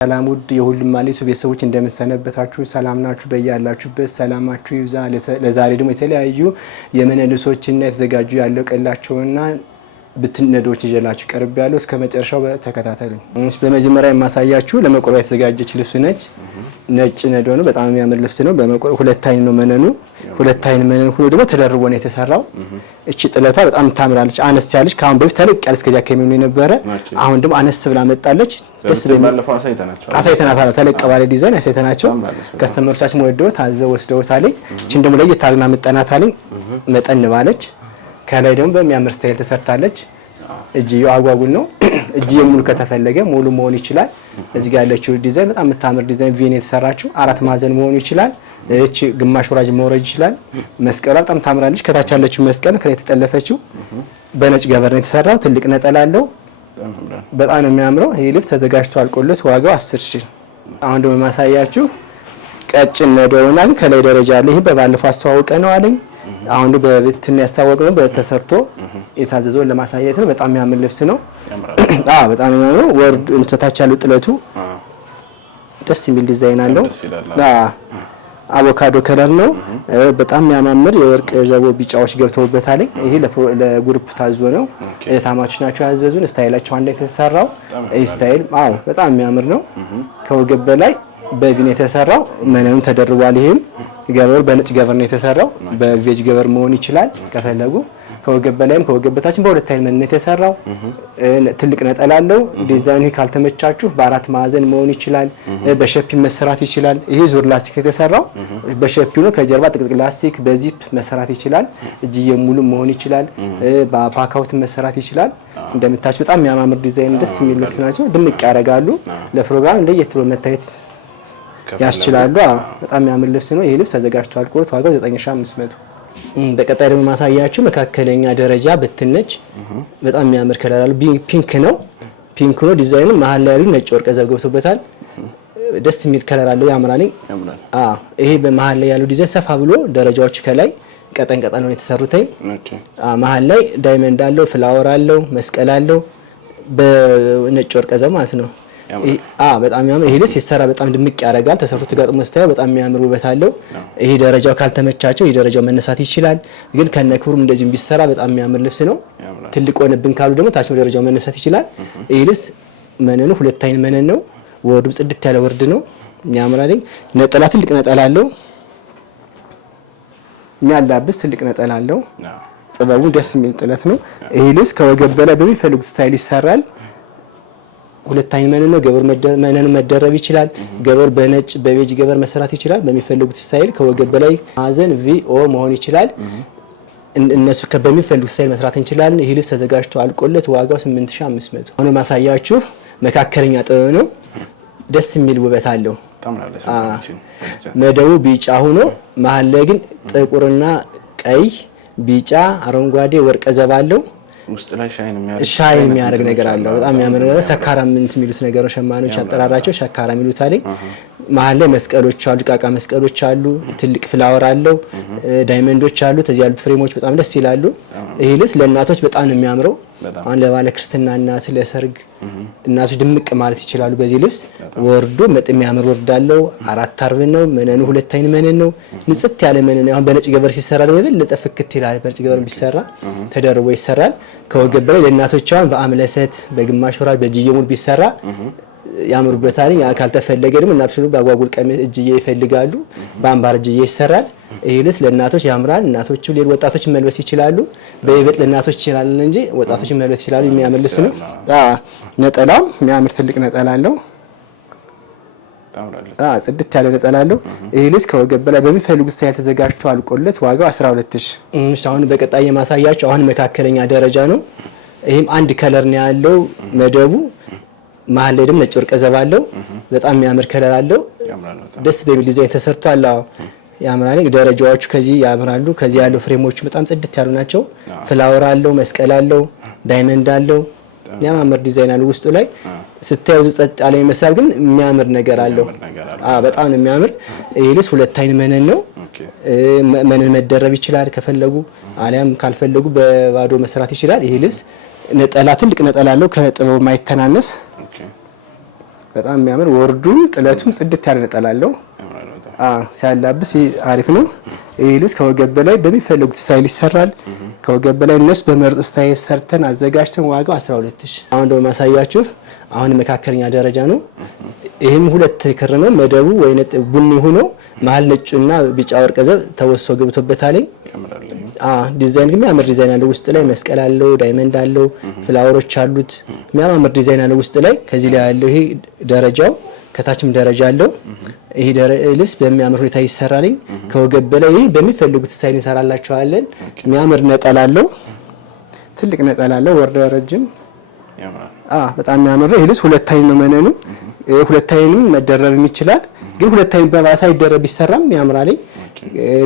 ሰላም ውድ የሁሉም ማለት ቤተሰቦች እንደምሰነበታችሁ ሰላም ናችሁ በእያላችሁበት ሰላማችሁ ይብዛ። ለዛሬ ደግሞ የተለያዩ የመነልሶችና የተዘጋጁ ያለቀላቸውና ብትነዶች ይዤላችሁ ቀርብ ያለው እስከ መጨረሻው ተከታተሉ። በመጀመሪያ የማሳያችሁ ለመቆሪያ የተዘጋጀች ልብስ ነች። ነጭ ነዶ ነው። በጣም የሚያምር ልብስ ነው። በመቆሪያ ሁለት አይን ነው መነኑ። ሁለት አይን መነኑ ሁሉ ደግሞ ተደርቦ ነው የተሰራው። እቺ ጥለቷ በጣም ታምራለች። አነስ ያለች ካሁን በፊት ተለቅ ያለ እስከ ጃኬ የሚሆን የነበረ አሁን ደግሞ አነስ ብላ መጣለች። ደስ በሚባለፈው አሳይተናታል። ተለቅ ባለ ዲዛይን አሳይተናቸው ከስተመሮቻችን ወደው ታዘው ወስደውታል። እቺን ደግሞ ለየት አድርገን አመጣናታል። መጠን ባለች ከላይ ደግሞ በሚያምር ስታይል ተሰርታለች። እጅየው አጓጉል ነው። እጅየው ሙሉ ከተፈለገ ሙሉ መሆን ይችላል። እዚህ ጋር ያለችው ዲዛይን በጣም የምታምር ዲዛይን ቪን የተሰራችው አራት ማዕዘን መሆን ይችላል። እቺ ግማሽ ወራጅ መውረድ ይችላል። መስቀሏ በጣም ታምራለች። ከታች ያለችው መስቀል ከላይ የተጠለፈችው በነጭ ገበር ነው የተሰራው። ትልቅ ነጠላ አለው። በጣም ነው የሚያምረው። ይሄ ልብስ ተዘጋጅቶ አልቆለት ዋጋው 10,000። አሁን ደግሞ ማሳያችሁ ቀጭን ነዶና ከላይ ደረጃ አለ። ይሄ በባለፈው አስተዋውቀ ነው አለኝ። አሁን በብትን ያስተዋወቅነው በተሰርቶ የታዘዘውን ለማሳየት ነው። በጣም የሚያምር ልብስ ነው። በጣም የሚያምር ወርድ እንተታች ያለው ጥለቱ ደስ የሚል ዲዛይን አለው። አቮካዶ ከለር ነው። በጣም የሚያምር የወርቅ ዘቦ ቢጫዎች ገብተውበታል። ይሄ ለግሩፕ ታዞ ነው። የታማቾች ናቸው ያዘዙን። ስታይላቸው አንድ ላይ ተሰራው። ይሄ ስታይል በጣም የሚያምር ነው። ከወገብ በላይ በቪን የተሰራው መነኑ ተደርቧል። ይሄም ገበር በነጭ ገበር ነው የተሰራው። በቬጅ ገበር መሆን ይችላል ከፈለጉ። ከወገብ በላይም ከወገብ በታችም በሁለት አይነት መነን የተሰራው። ትልቅ ነጠላ አለው። ዲዛይኑ ካልተመቻችሁ በአራት ማዕዘን መሆን ይችላል። በሸፒ መሰራት ይችላል። ይሄ ዙር ላስቲክ የተሰራው በሸፒው ነው። ከጀርባ ጥቅጥቅ ላስቲክ በዚፕ መሰራት ይችላል። እጅዬ ሙሉ መሆን ይችላል። በፓካውት መሰራት ይችላል። እንደምታች በጣም የሚያማምር ዲዛይን ደስ የሚል ልብስ ናቸው። ድምቅ ያደርጋሉ። ለፕሮግራም ለየት ብሎ መታየት ያስችላሉ። በጣም የሚያምር ልብስ ነው። ይሄ ልብስ ተዘጋጅቷል። ቆርጥ ዋጋው 9500። በቀጣይ ደግሞ ማሳያችሁ መካከለኛ ደረጃ ብትነች በጣም የሚያምር ከለር አለው። ፒንክ ነው። ፒንክ ነው ዲዛይኑ። መሀል ላይ ያሉ ነጭ ወርቅ ዘብ ገብቶበታል። ደስ የሚል ከለር አለው። ያምራል። ይሄ በመሀል ላይ ያለው ዲዛይን ሰፋ ብሎ ደረጃዎች ከላይ ቀጠን ቀጠን ነው የተሰሩት። መሀል ላይ ዳይመንድ አለው፣ ፍላወር አለው፣ መስቀል አለው በነጭ ወርቅ ዘብ ማለት ነው። በጣም የሚያምር ይሄ ልብስ ሲሰራ በጣም ድምቅ ያደርጋል። ተሰርቶ ተጋጥሞ ስታየው በጣም የሚያምር ውበት አለው። ይሄ ደረጃው ካልተመቻቸው ይሄ ደረጃው መነሳት ይችላል። ግን ከነክብሩም እንደዚህም ቢሰራ በጣም የሚያምር ልብስ ነው። ትልቅ ሆነብን ካሉ ደግሞ ታችው ደረጃው መነሳት ይችላል። ይሄ ልብስ መነኑ ሁለት አይን መነን ነው። ወርዱ ጽድት ያለ ወርድ ነው። ያምራል። ነጠላ ትልቅ ነጠላ አለው። የሚያላብስ ትልቅ ነጠላ አለው። ጥበቡ ደስ የሚል ጥለት ነው። ይሄ ልብስ ከወገብ በላይ በሚፈልጉት ስታይል ይሰራል። ሁለት አይን መነን ነው። ገበር መነኑ መደረብ ይችላል። ገበር በነጭ በቤጅ ገበር መሰራት ይችላል። በሚፈልጉት ስታይል ከወገብ በላይ ማዕዘን ቪኦ መሆን ይችላል። እነሱ በሚፈልጉት ስታይል መስራት እንችላለን። ይህ ልብስ ተዘጋጅቶ አልቆለት ዋጋው 8500። አሁን ማሳያችሁ መካከለኛ ጥበብ ነው። ደስ የሚል ውበት አለው። መደቡ ቢጫ ሆኖ መሀል ላይ ግን ጥቁርና ቀይ፣ ቢጫ፣ አረንጓዴ ወርቀ ዘብ አለው። ውስጥ ላይ ሻይን የሚያደርግ ነገር አለው። በጣም የሚያምር ነው። ሰካራ ምንት የሚሉት ነገሮች ሸማኔዎች አጠራራቸው ሸካራ የሚሉት አለኝ። መሀል ላይ መስቀሎች አሉ፣ ቃቃ መስቀሎች አሉ። ትልቅ ፍላወር አለው። ዳይመንዶች አሉ። እዚህ ያሉት ፍሬሞች በጣም ደስ ይላሉ። ይሄ ልብስ ለእናቶች በጣም ነው የሚያምረው። አሁን ለባለ ክርስትና እናት፣ ለሰርግ እናቶች ድምቅ ማለት ይችላሉ በዚህ ልብስ። ወርዱ በጣም የሚያምር ወርድ አለው። አራት አርብ ነው። መነኑ ሁለት አይን መነን ነው። ንጽት ያለ መነን ነው። አሁን በነጭ ገበር ሲሰራ ደግሞ የበለጠ ፍክት ይላል። በነጭ ገበር ቢሰራ ተደርቦ ይሰራል። ከወገብ በላይ ለእናቶች አሁን በአምለሰት በግማሽ ወራጅ በእጅዬ ሙሉ ቢሰራ ያምሩበታል። ካልተፈለገ ደግሞ እናቶች በአጓጉል ቀሚስ እጅዬ ይፈልጋሉ። በአምባር እጅዬ ይሰራል። ይሄ ልብስ ለእናቶች ያምራል። እናቶች ሌላ ወጣቶች መልበስ ይችላሉ። በይበልጥ ለእናቶች ይችላል እንጂ ወጣቶች መልበስ ይችላሉ። የሚያምር ልብስ ነው። ነጠላው የሚያምር ትልቅ ነጠላ አለው። ጽድት ያለ ነጠላ አለው። ይሄ ልብስ ከወገብ በላይ በሚፈልጉት ስታይል ተዘጋጅቶ አልቆለት ዋጋው 12000። አሁን በቀጣይ የማሳያቸው አሁን መካከለኛ ደረጃ ነው። ይሄም አንድ ከለር ነው ያለው መደቡ። መሀል ላይ ደግሞ ነጭ ወርቅ ዘብ አለው። በጣም የሚያምር ከለር አለው። ደስ በሚል ዲዛይን ተሰርቷል። ያምራል። ደረጃዎቹ ከዚህ ያምራሉ። ከዚህ ያለው ፍሬሞቹ በጣም ጽድት ያሉ ናቸው። ፍላወር አለው፣ መስቀል አለው፣ ዳይመንድ አለው። የሚያምር ዲዛይን አለው። ውስጡ ላይ ስታዩት ጸጥ ያለ ይመስላል፣ ግን የሚያምር ነገር አለው። በጣም ነው የሚያምር። ይሄ ልብስ ሁለት አይን መነን ነው። መነን መደረብ ይችላል ከፈለጉ፣ አሊያም ካልፈለጉ በባዶ መስራት ይችላል። ይሄ ልብስ ነጠላ ትልቅ ነጠላ አለው። ከጥበቡ ማይተናነስ በጣም የሚያምር ወርዱም ጥለቱም ጽድት ያለ ነጠላ አለው። ሲያላብስ አሪፍ ነው። ይሄ ልብስ ከወገብ በላይ በሚፈልጉት ስታይል ይሰራል። ከወገብ በላይ እነሱ በመረጡት ስታይል ሰርተን አዘጋጅተን ዋጋው 12000። አሁን ደግሞ ማሳያችሁ አሁን መካከለኛ ደረጃ ነው። ይሄም ሁለት ክር ነው። መደቡ ወይነ ቡኒ ሆኖ መሀል ነጭና ቢጫ ወርቅ ዘብ ተወሶ ገብቶበታል። ዲዛይን ግን የሚያምር ዲዛይን አለው። ውስጥ ላይ መስቀል አለው፣ ዳይመንድ አለው፣ ፍላወሮች አሉት። የሚያምር ዲዛይን አለው ውስጥ ላይ። ከዚህ ላይ ያለው ይሄ ደረጃው ከታችም ደረጃ አለው። ይሄ ልብስ በሚያምር ሁኔታ ይሰራል። ከወገብ በላይ ይሄ በሚፈልጉት ስታይል እንሰራላችኋለን። የሚያምር ነጠላ አለው፣ ትልቅ ነጠላ አለው፣ ወርደ ረጅም በጣም የሚያምር ይሄ ልብስ ሁለት አይን ነው መነኑ። ሁለት አይንም መደረብም ይችላል። ግን ሁለት አይን በባሳ ይደረብ ይሰራም ያምራል።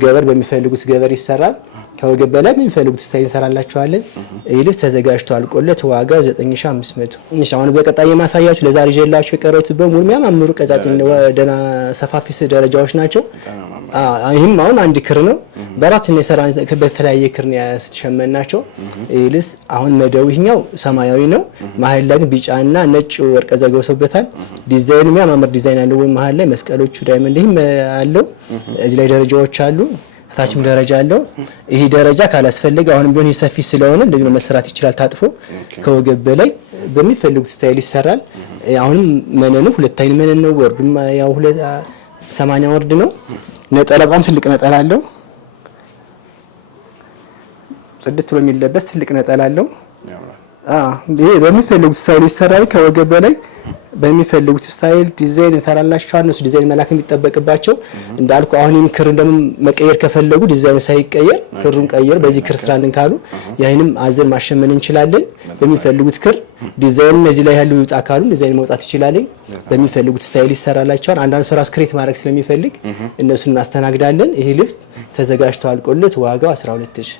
ገበር በሚፈልጉት ገበር ይሰራል። ከወገብ በላይ በሚፈልጉት ስታይል እንሰራላችኋለን። ይህ ልብስ ተዘጋጅቶ አልቆለት ዋጋው 9500። እሺ አሁን በቀጣይ የማሳያችሁ ለዛሬ ይዤላችሁ የቀረቡት በሙሉ የሚያማምሩ ቀጫጭን ደና ሰፋፊ ደረጃዎች ናቸው። ይህም አሁን አንድ ክር ነው። በራችን የሰራን በተለያየ ክር ያስሸመናቸው። ይህ ልብስ አሁን መደቡ ይሄኛው ሰማያዊ ነው። መሀል ላይ ግን ቢጫና ነጭ ወርቅ ዘገብቶበታል። ዲዛይኑ የሚያማምር ዲዛይን አለው። መሀል ላይ መስቀሎቹ ዳይመንድ ይሄም አለው። እዚህ ላይ ደረጃዎች አሉ። ታችም ደረጃ አለው። ይሄ ደረጃ ካላስፈልገ አሁንም ቢሆን ሰፊ ስለሆነ እንደዚህ ነው መስራት ይችላል። ታጥፎ ከወገብ በላይ በሚፈልጉት ስታይል ይሰራል። አሁንም መነኑ ሁለት አይን መነን ነው። ወርዱም ያው 80 ወርድ ነው። ነጠላ በጣም ትልቅ ነጠላ አለው። ጽድት ብሎ የሚለበስ ትልቅ ነጠላ አለው። ይሄ በሚፈልጉት ስታይል ይሰራል። ከወገብ በላይ በሚፈልጉት ስታይል ዲዛይን እንሰራላችኋል። ነው ዲዛይን መላክ የሚጠበቅባቸው እንዳልኩ አሁንም ክር እንደም መቀየር ከፈለጉ ዲዛይኑ ሳይቀየር ክሩን ቀየር በዚህ ክር ስራልን ካሉ ያይንም አዘን ማሸመን እንችላለን። በሚፈልጉት ክር ዲዛይኑ እዚህ ላይ ያለው ይውጣ ካሉ ዲዛይን መውጣት ይችላል። በሚፈልጉት ስታይል ይሰራላችኋል። አንዳንድ ሰው ራስ ክሬት ማድረግ ስለሚፈልግ እነሱን እናስተናግዳለን። ይሄ ልብስ ተዘጋጅቶ አልቆለት ዋጋው 12000።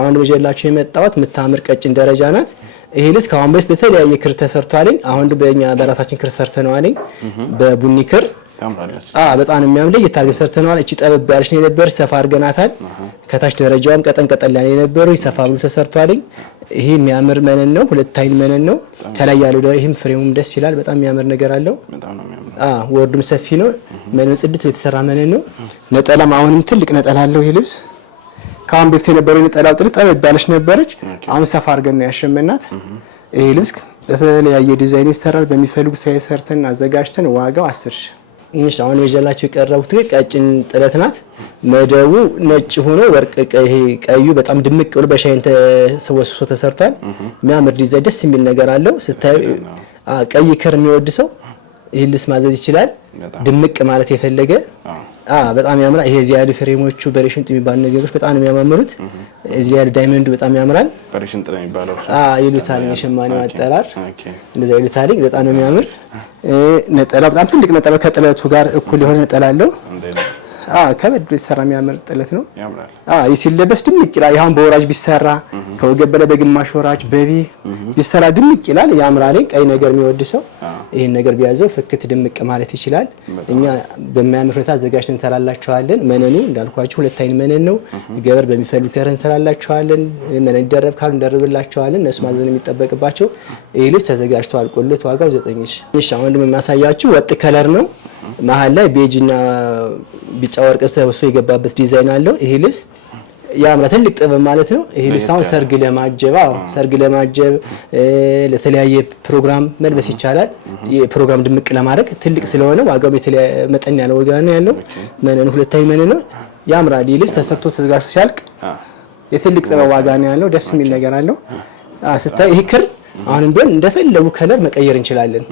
አሁን በጀላችሁ የመጣሁት የምታምር ቀጭን ደረጃ ናት። ይሄ ልብስ ከአሁን በፊት በተለያየ ክር ተሰርቷል። አሁን በእኛ በራሳችን ክር ሰርተነዋል። በቡኒ ክር በጣም የሚያምር ለየት ሰርተነዋል። እቺ ጠበብ ያለች ነው የነበረች፣ ሰፋ አድርገናታል። ከታች ደረጃውም ቀጠን ያለ የነበረው ሰፋ ብሎ ተሰርቷል። ይሄ የሚያምር መነን ነው፣ ሁለት አይን መነን ነው። ከላይ ያለው ይሄም ፍሬሙም ደስ ይላል። በጣም የሚያምር ነገር አለው። ወርዱም ሰፊ ነው። መነኑ ጽድት የተሰራ መነን ነው። ነጠላም አሁንም ትልቅ ነጠላ አለው። ይሄ ልብስ ካሁን በፊት የነበረው ነጠላው ጠበብ ያለች ነበረች። አሁን ሰፋ አድርገን ነው ያሸመናት። ይሄ ልብስ በተለያየ ዲዛይን ይሰራል። በሚፈልጉ ሳይዝ ሰርተን አዘጋጅተን ዋጋው 10000። እሺ አሁን ወጀላችሁ የቀረቡት ቀጭን ጥለት ናት። መደቡ ነጭ ሆኖ ወርቅ ይሄ ቀዩ በጣም ድምቅ ብሎ በሻይን ተሰወስሶ ተሰርቷል። የሚያምር ዲዛይን ደስ የሚል ነገር አለው። ስታይ ቀይ ክር የሚወድ ሰው ይሄ ልብስ ማዘዝ ይችላል። ድምቅ ማለት የፈለገ በጣም ያምራል። ይሄ እዚህ ያሉ ፍሬሞቹ በሬሽንጥ የሚባሉ እነዚህ ነገሮች በጣም ነው የሚያማምሩት። እዚህ ያሉ ዳይመንዱ በጣም ያምራል። በሬሽንጥ ነው የሚባለው ይሉታል። የሸማኔው አጠራር እንደዛ ይሉታል። በጣም ነው የሚያምር። ነጠላ በጣም ትልቅ ነጠላ ከጥለቱ ጋር እኩል የሆነ ነጠላ አለው። ከበድ ቢሰራ የሚያምር ጥለት ነው። ሲለበስ ድምቅ ይላል። ይሁን በወራጅ ቢሰራ ከወገብ በላይ በግማሽ ወራጅ በቢ ቢሰራ ድምቅ ይላል፣ ያምራል። ቀይ ነገር የሚወድ ሰው ይሄን ነገር ቢያዘው ፍክት ድምቅ ማለት ይችላል። እኛ በሚያምር ሁኔታ አዘጋጅተን እንሰራላችኋለን። መነኑ እንዳልኳችሁ ሁለት አይን መነን ነው። ገበር በሚፈልጉ ከረን እንሰራላችኋለን። መነን ይደረብ ካሉ እንደርብላችኋለን። እነሱ ማዘን የሚጠበቅባቸው። ይሄ ልብስ ተዘጋጅቶ አልቆለት ዋጋው 9000። እሺ አሁን ደግሞ የሚያሳያችሁ ወጥ ከለር ነው። መሀል ላይ ቤጅና ቢጫ ወርቅ ተወሶ የገባበት ዲዛይን አለው። ይሄ ልብስ ያምራ ትልቅ ጥበብ ማለት ነው። ይሄ ልብስ አሁን ሰርግ ለማጀብ ለተለያየ ፕሮግራም መልበስ ይቻላል። የፕሮግራም ድምቅ ለማድረግ ትልቅ ስለሆነ ዋጋው መጠን ያለው ዋጋ ነው ያለው። መነኑ ሁለታዊ መነን ነው። ያምራል። ይሄ ልብስ ተሰርቶ ተዘጋጅቶ ሲያልቅ የትልቅ ጥበብ ዋጋ ነው ያለው። ደስ የሚል ነገር አለው። ስታይ ይሄ ክር አሁንም ቢሆን እንደፈለጉ ከለር መቀየር እንችላለን።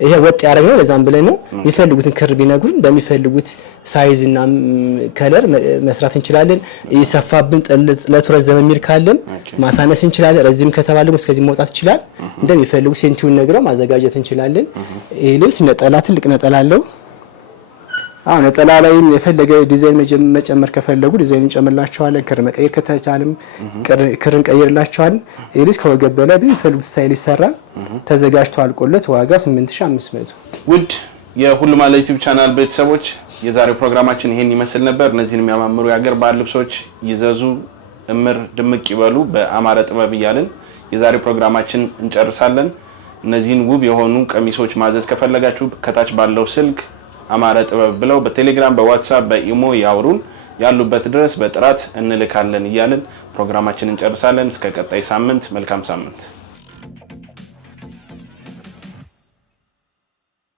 ይሄ ወጥ ያደረግነው ለዛም ብለን ነው። የሚፈልጉትን ክር ቢነግሩን በሚፈልጉት ሳይዝ እና ከለር መስራት እንችላለን። ይሰፋብን ጥለቱ ረዘም የሚል ካለም ማሳነስ እንችላለን። ረዝም ከተባለ እስከዚህ መውጣት ይችላል። እንደሚፈልጉ ሴንቲውን ነግረው ማዘጋጀት እንችላለን። ይሄ ልብስ ነጠላ ትልቅ ነጠላ አለው። ነጠላ ላይም የፈለገ ዲዛይን መጨመር ከፈለጉ ዲዛይን እንጨምርላቸዋለን። ክር መቀየር ከተቻለም ክርን ቀይርላቸዋለን። ይሄ ልብስ ከወገብ በላይ በሚፈልጉት ስታይል ይሰራል። ተዘጋጅቶ አልቆለት ዋጋ 8500። ውድ የሁሉም አለ ዩቲዩብ ቻናል ቤተሰቦች የዛሬው ፕሮግራማችን ይሄን ይመስል ነበር። እነዚህን የሚያማምሩ የሀገር ባህል ልብሶች ይዘዙ፣ እምር ድምቅ ይበሉ በአማረ ጥበብ እያልን የዛሬው ፕሮግራማችን እንጨርሳለን። እነዚህን ውብ የሆኑ ቀሚሶች ማዘዝ ከፈለጋችሁ ከታች ባለው ስልክ አማረ ጥበብ ብለው በቴሌግራም በዋትስአፕ በኢሞ ያውሩን። ያሉበት ድረስ በጥራት እንልካለን እያልን ፕሮግራማችንን እንጨርሳለን። እስከ ቀጣይ ሳምንት መልካም ሳምንት